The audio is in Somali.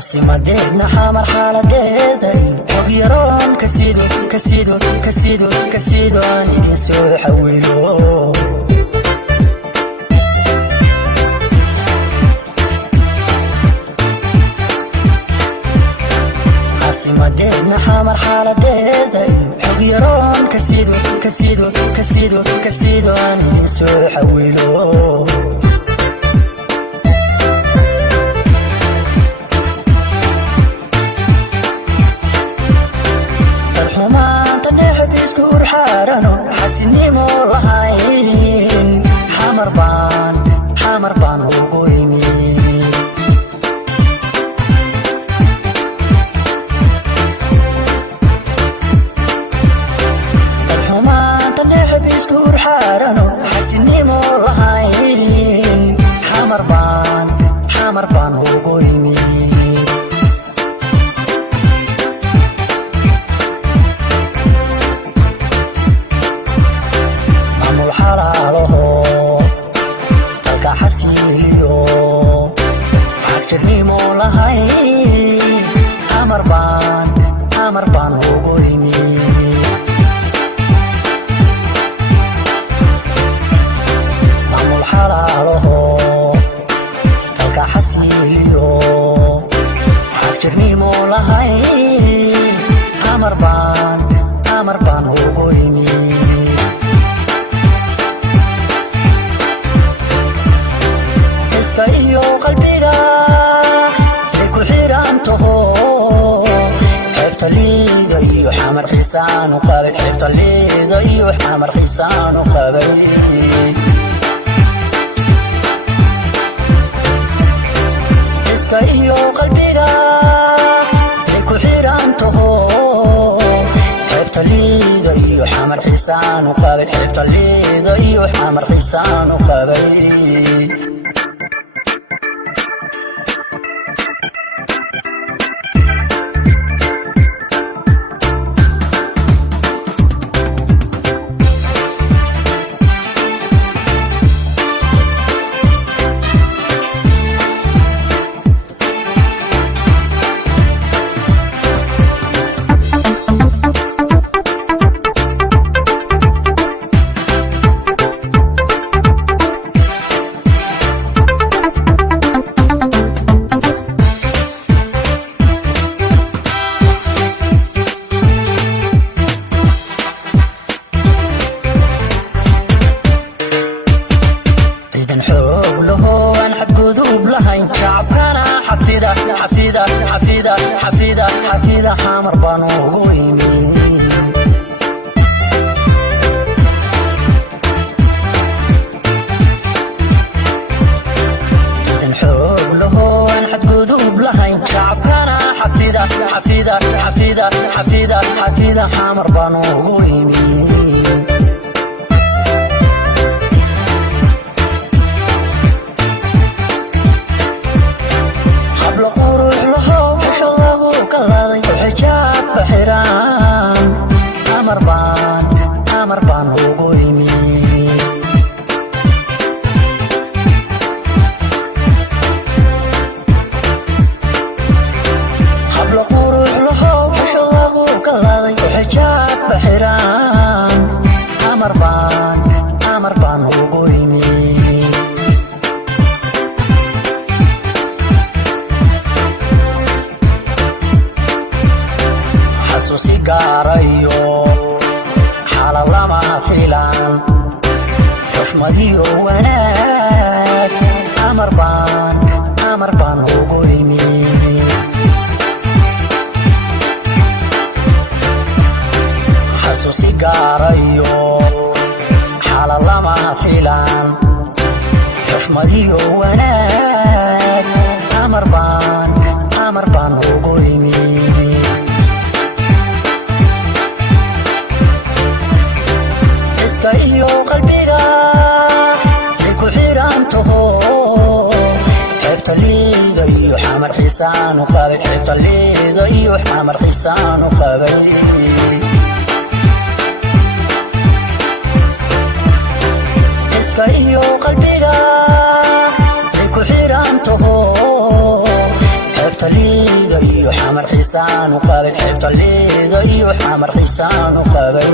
caasimadeedna xamar xaaladeeda og yaroon kasiido aan idin soo xawilo caasimadeedna xamar xaaladeeda og yaroon kasiido aan idin soo xawilo xasinimo lahayn xamar baan ugu imi darxumaanta neexab isku urxaarano xasinimo lahayn xamar baan ugu imi dalka xasiiliyo xagjirnimo lahayn xamar baan ugu imi maamul xalaalaho dalka xasiiliyo xagjirnimo lahayn xamar baan ugu imi iyo qalbiga ay ku xirantaho xeebta liida iyo xamar xiisaan u qabay xeebta liida iyo xamar xiisaan u qabay iska iyo qalbiga ay ku xirantaho xeebta liida iyo xamar xiisaan u qabay xeebta liida iyo xamar xiisaan u qabay xafida xamar baan ugu imi idan xoog laho aan xadgudub lahayn shacabkana xafida xamar baan ugu imi xamar baan ugu imi hablo qurux laho bisha lagu kalaaday xijaab baxiraan xamar baan ugu imi xasuusi gaarayo xala lama filan xushmadiyo wanaag xamar baan ugu imi xasuusi gaarayo xala lama filan xushmadiyo wanaag xamar baan ugu imi iyo qalbiga ay ku xirantaho xeebta liida iyo xamar xiisaan u qabay xeebta liida iyo xamar xiisaan u qabay iska iyo qalbiga ay ku xirantaho xeebta liido iyo xamar xiisaan u qabay xeebta liido iyo xamar xiisaan u qabay